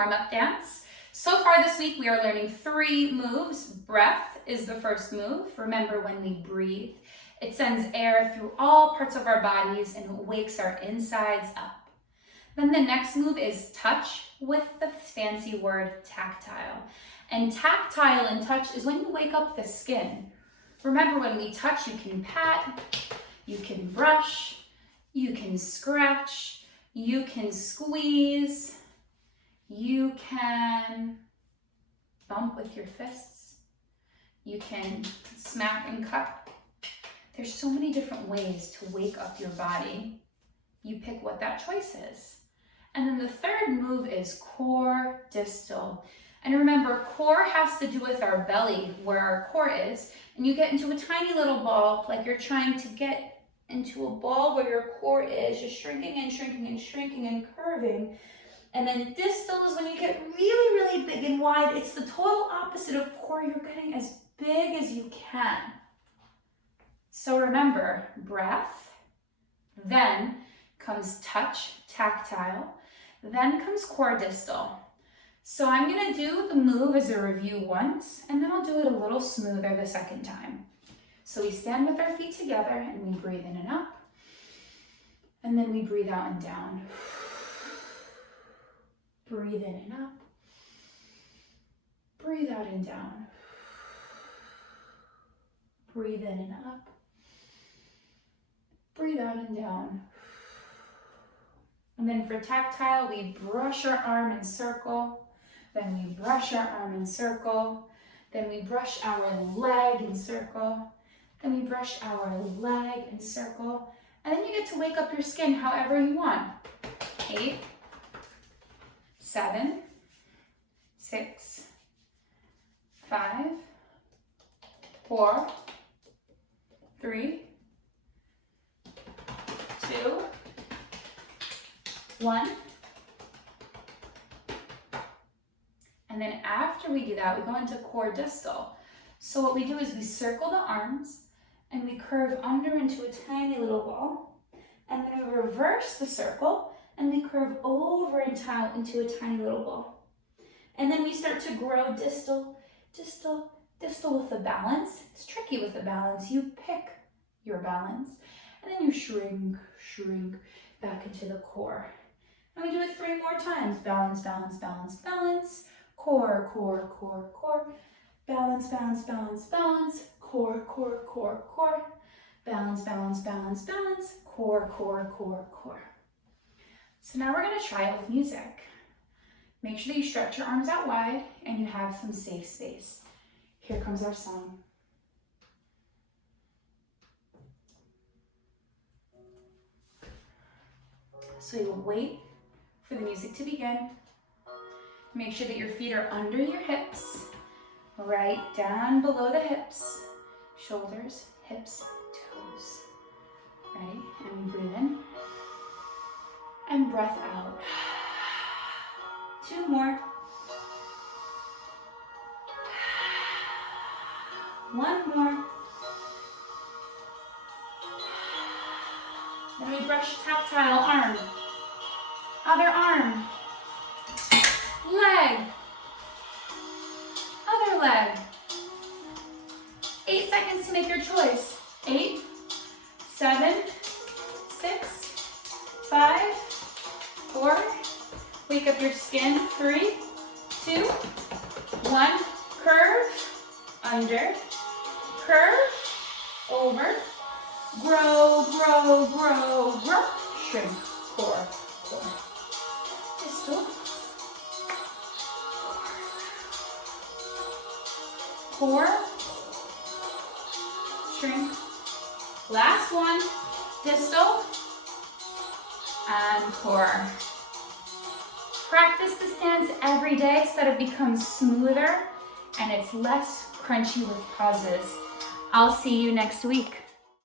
warm-up dance. So far this week, we are learning 3 moves. Breath is the first move. Remember, when we breathe, it sends air through all parts of our bodies and wakes our insides up. Then the next move is touch, with the fancy word tactile. And tactile and touch is when you wake up the skin. Remember, when we touch, you can pat, you can brush, you can scratch, you can squeeze, you can bump with your fists, you can smack and cut. There's so many different ways to wake up your body. You pick what that choice is. And then the third move is core distal. And remember, core has to do with our belly, where our core is. And you get into a tiny little ball, like you're trying to get into a ball where your core is, just shrinking and shrinking and shrinking and curving. And then distal is when you get really, really big and wide. It's the total opposite of core. You're getting as big as you can. So remember, breath, then comes touch, tactile, then comes core distal. So I'm gonna do the move as a review once, and then I'll do it a little smoother the second time. So we stand with our feet together and we breathe in and up, and then we breathe out and down. Breathe in and up, breathe out and down. Breathe in and up, breathe out and down. And then for tactile, we brush our arm and circle, then we brush our arm and circle, then we brush our leg and circle, then we brush our leg and circle, and then you get to wake up your skin however you want. 8, 7, 6, 5, 4, 3, 2, 1. And then after we do that, we go into core distal. So what we do is we circle the arms and we curve under into a tiny little ball. And then we reverse the circle and we curve over into a tiny little ball. And then we start to grow distal, distal, distal with the balance. It's tricky with the balance. You pick your balance. And then you shrink, shrink back into the core. And we do it 3 more times. Balance, balance, balance, balance. Core, core, core, core. Balance, balance, balance, balance. Core, core, core, core. Balance, balance, balance, balance. Core, core, core, core. So now we're going to try it with music. Make sure that you stretch your arms out wide and you have some safe space. Here comes our song. So you will wait for the music to begin. Make sure that your feet are under your hips, right down below the hips, shoulders, hips, toes. Ready? And we breathe in and breath out. 2 more. 1 more. Then we brush tactile arm, other arm, leg, other leg. 8 seconds to make your choice. 8, 7, 6, 5, 4. Wake up your skin. 3, 2, 1. Curve, under, curve, over. Grow, grow, grow, grow. Shrink, core, core. Distal. Core. Shrink. Last one. Distal. And core. Practice this dance every day so that it becomes smoother and it's less crunchy with pauses. I'll see you next week.